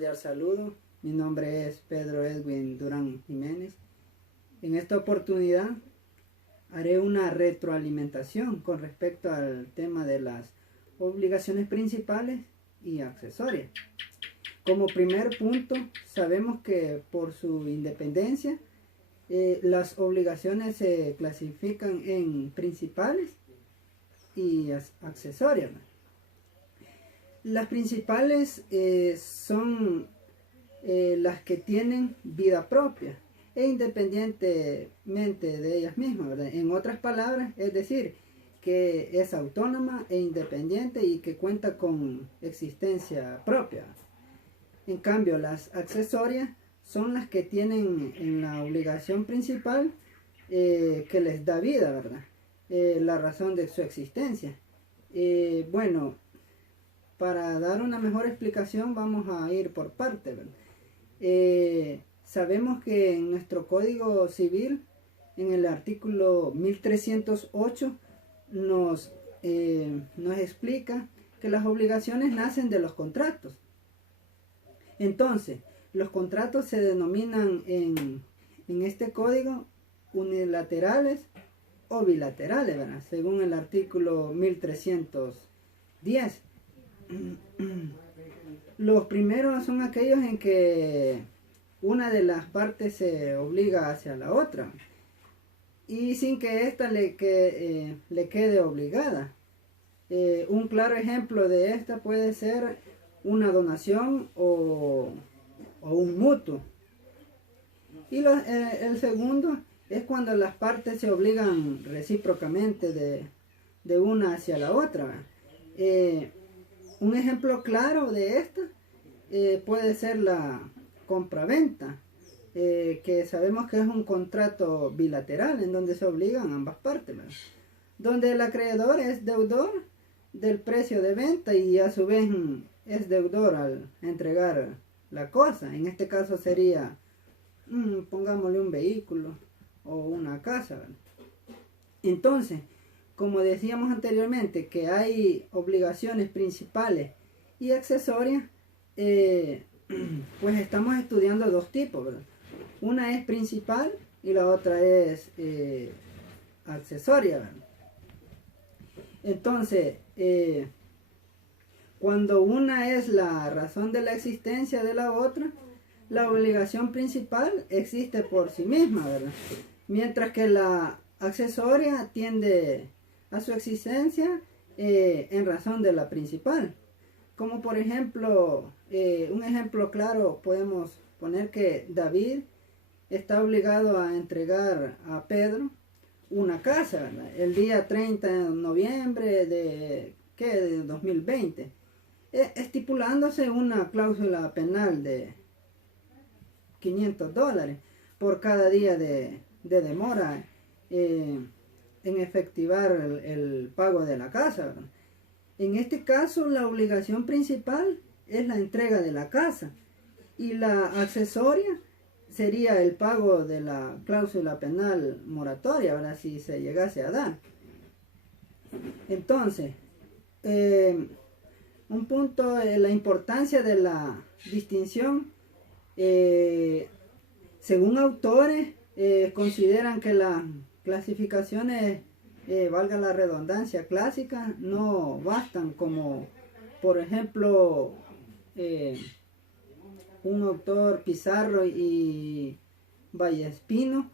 cordial saludo. Mi nombre es Pedro Edwin Durán Jiménez. En esta oportunidad haré una retroalimentación con respecto al tema de las obligaciones principales y accesorias. Como primer punto, sabemos que por su independencia, las obligaciones se clasifican en principales y accesorias. Las principales son las que tienen vida propia e independientemente de ellas mismas, ¿verdad? En otras palabras, es decir, que es autónoma e independiente y que cuenta con existencia propia. En cambio, las accesorias son las que tienen en la obligación principal que les da vida, ¿verdad? La razón de su existencia. Bueno, para dar una mejor explicación vamos a ir por partes, ¿verdad? Sabemos que en nuestro Código Civil, en el artículo 1308, nos explica que las obligaciones nacen de los contratos. Entonces, los contratos se denominan en este código unilaterales o bilaterales, ¿verdad? Según el artículo 1310. Los primeros son aquellos en que una de las partes se obliga hacia la otra y sin que ésta le quede obligada. Un claro ejemplo de esta puede ser una donación o un mutuo. Y el segundo es cuando las partes se obligan recíprocamente de una hacia la otra. Un ejemplo claro de esta puede ser la compraventa, que sabemos que es un contrato bilateral en donde se obligan ambas partes, ¿verdad? Donde el acreedor es deudor del precio de venta y a su vez es deudor al entregar la cosa. En este caso sería, pongámosle un vehículo o una casa, ¿verdad? Entonces, como decíamos anteriormente, que hay obligaciones principales y accesorias, pues estamos estudiando dos tipos, ¿verdad? Una es principal y la otra es accesoria, ¿verdad? Entonces, cuando una es la razón de la existencia de la otra, la obligación principal existe por sí misma, ¿verdad? Mientras que la accesoria tiende a su existencia en razón de la principal. Como por ejemplo, un ejemplo claro podemos poner que David está obligado a entregar a Pedro una casa, ¿verdad? El día 30 de noviembre de 2020, estipulándose una cláusula penal de $500 por cada día de demora en efectivar el pago de la casa, ¿verdad? En este caso, la obligación principal es la entrega de la casa y la accesoria sería el pago de la cláusula penal moratoria, ¿verdad? Si se llegase a dar. Entonces, un punto, la importancia de la distinción, según autores, consideran que las clasificaciones, valga la redundancia, clásicas, no bastan, como por ejemplo un autor Pizarro y Vallespino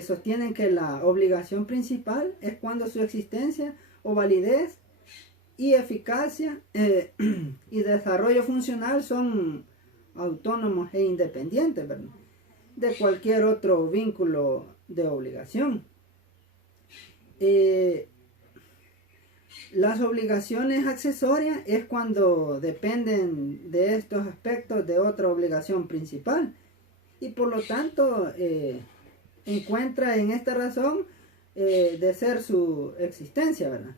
sostienen que la obligación principal es cuando su existencia o validez y eficacia y desarrollo funcional son autónomos e independientes, ¿verdad?, de cualquier otro vínculo de obligación. Las obligaciones accesorias es cuando dependen de estos aspectos de otra obligación principal y por lo tanto encuentra en esta razón de ser su existencia, ¿verdad?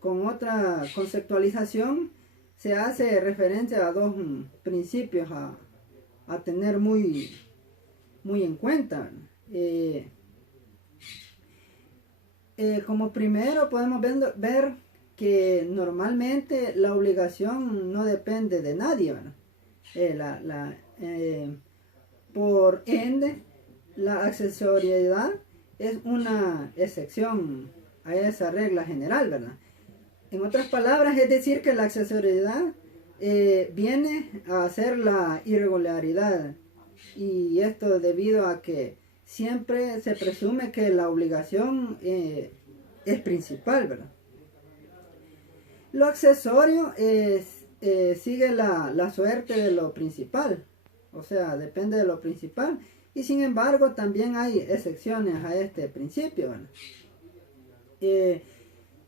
Con otra conceptualización se hace referencia a dos principios a tener muy en cuenta. Como primero podemos ver que normalmente la obligación no depende de nadie, ¿verdad? Por ende, la accesoriedad es una excepción a esa regla general, ¿verdad? En otras palabras, es decir que la accesoriedad viene a ser la irregularidad, y esto debido a que siempre se presume que la obligación es principal, ¿verdad? Lo accesorio sigue la suerte de lo principal, o sea, depende de lo principal, y sin embargo también hay excepciones a este principio, ¿verdad?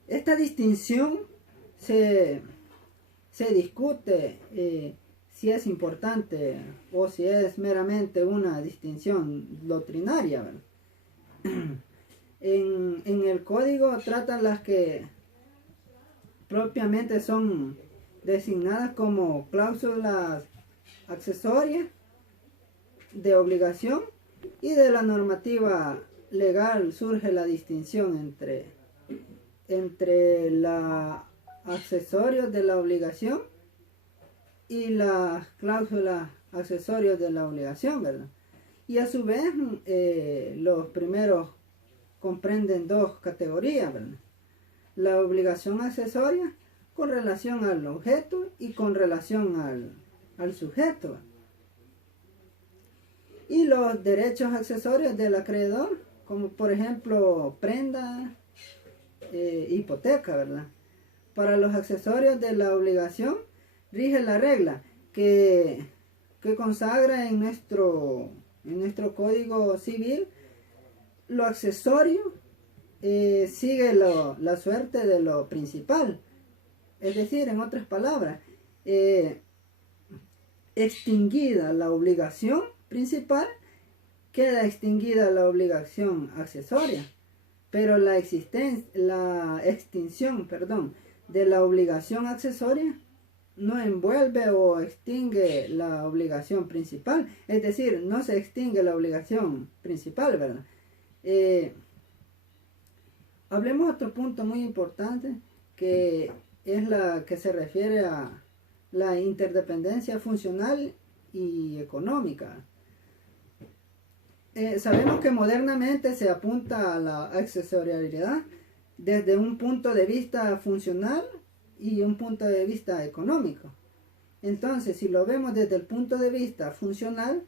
Esta distinción se discute si es importante o si es meramente una distinción doctrinaria, ¿verdad? En el código tratan las que propiamente son designadas como cláusulas accesorias de obligación, y de la normativa legal surge la distinción entre los accesorios de la obligación y las cláusulas accesorias de la obligación, ¿verdad? Y a su vez los primeros comprenden dos categorías, ¿verdad? La obligación accesoria con relación al objeto y con relación al sujeto. Y los derechos accesorios del acreedor, como por ejemplo prenda, hipoteca, ¿verdad? Para los accesorios de la obligación rige la regla que consagra en nuestro Código Civil. Lo accesorio sigue la suerte de lo principal. Es decir, en otras palabras, extinguida la obligación principal, queda extinguida la obligación accesoria, pero la extinción, de la obligación accesoria no envuelve o extingue la obligación principal, es decir, no se extingue la obligación principal, ¿verdad? Hablemos otro punto muy importante, que es la que se refiere a la interdependencia funcional y económica. Sabemos que modernamente se apunta a la accesorialidad desde un punto de vista funcional y un punto de vista económico. Entonces, si lo vemos desde el punto de vista funcional,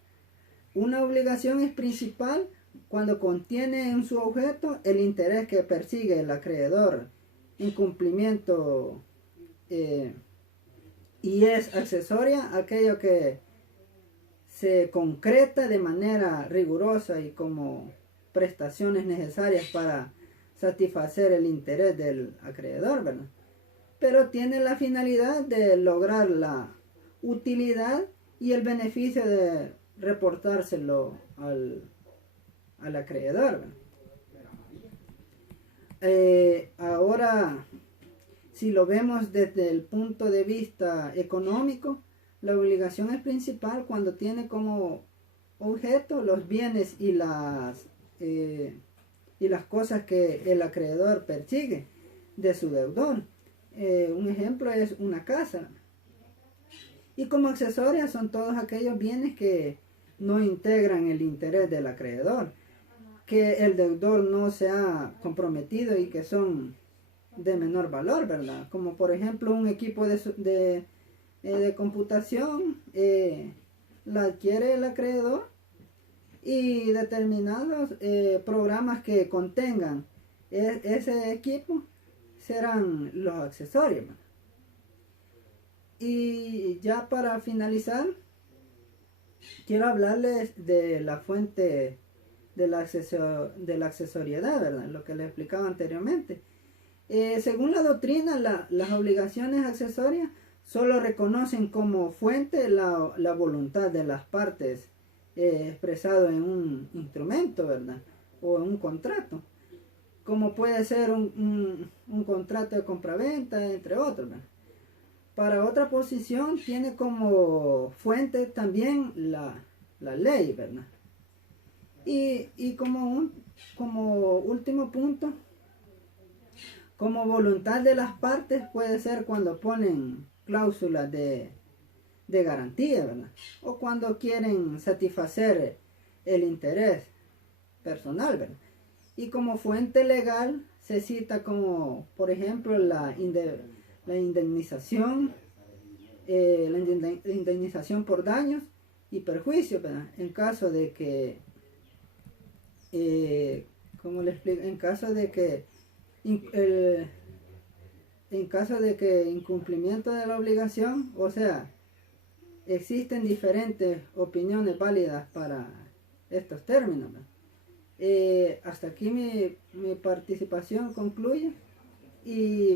una obligación es principal cuando contiene en su objeto el interés que persigue el acreedor en cumplimiento, y es accesoria aquello que se concreta de manera rigurosa y como prestaciones necesarias para satisfacer el interés del acreedor, ¿verdad? Pero tiene la finalidad de lograr la utilidad y el beneficio de reportárselo al acreedor, ¿verdad? Ahora, si lo vemos desde el punto de vista económico, la obligación es principal cuando tiene como objeto los bienes y las cosas que el acreedor persigue de su deudor. Un ejemplo es una casa. Y como accesorias son todos aquellos bienes que no integran el interés del acreedor, que el deudor no se ha comprometido y que son de menor valor, ¿verdad? Como por ejemplo un equipo de computación la adquiere el acreedor, y determinados programas que contengan ese equipo serán los accesorios, ¿verdad? Y ya para finalizar, quiero hablarles de la fuente de la accesoriedad, ¿verdad? Lo que les explicaba anteriormente. Según la doctrina, las obligaciones accesorias solo reconocen como fuente la voluntad de las partes expresado en un instrumento, ¿verdad? O en un contrato, como puede ser un contrato de compraventa, entre otros, ¿verdad? Para otra posición tiene como fuente también la ley, ¿verdad? Y como último punto, como voluntad de las partes puede ser cuando ponen cláusulas de de garantía, ¿verdad? O cuando quieren satisfacer el interés personal, ¿verdad? Y como fuente legal se cita como, por ejemplo, la indemnización, la indemnización por daños y perjuicios, ¿verdad? En caso de que, ¿cómo le explico? En caso de que en caso de que incumplimiento de la obligación, o sea, existen diferentes opiniones válidas para estos términos, ¿no? Hasta aquí mi participación concluye y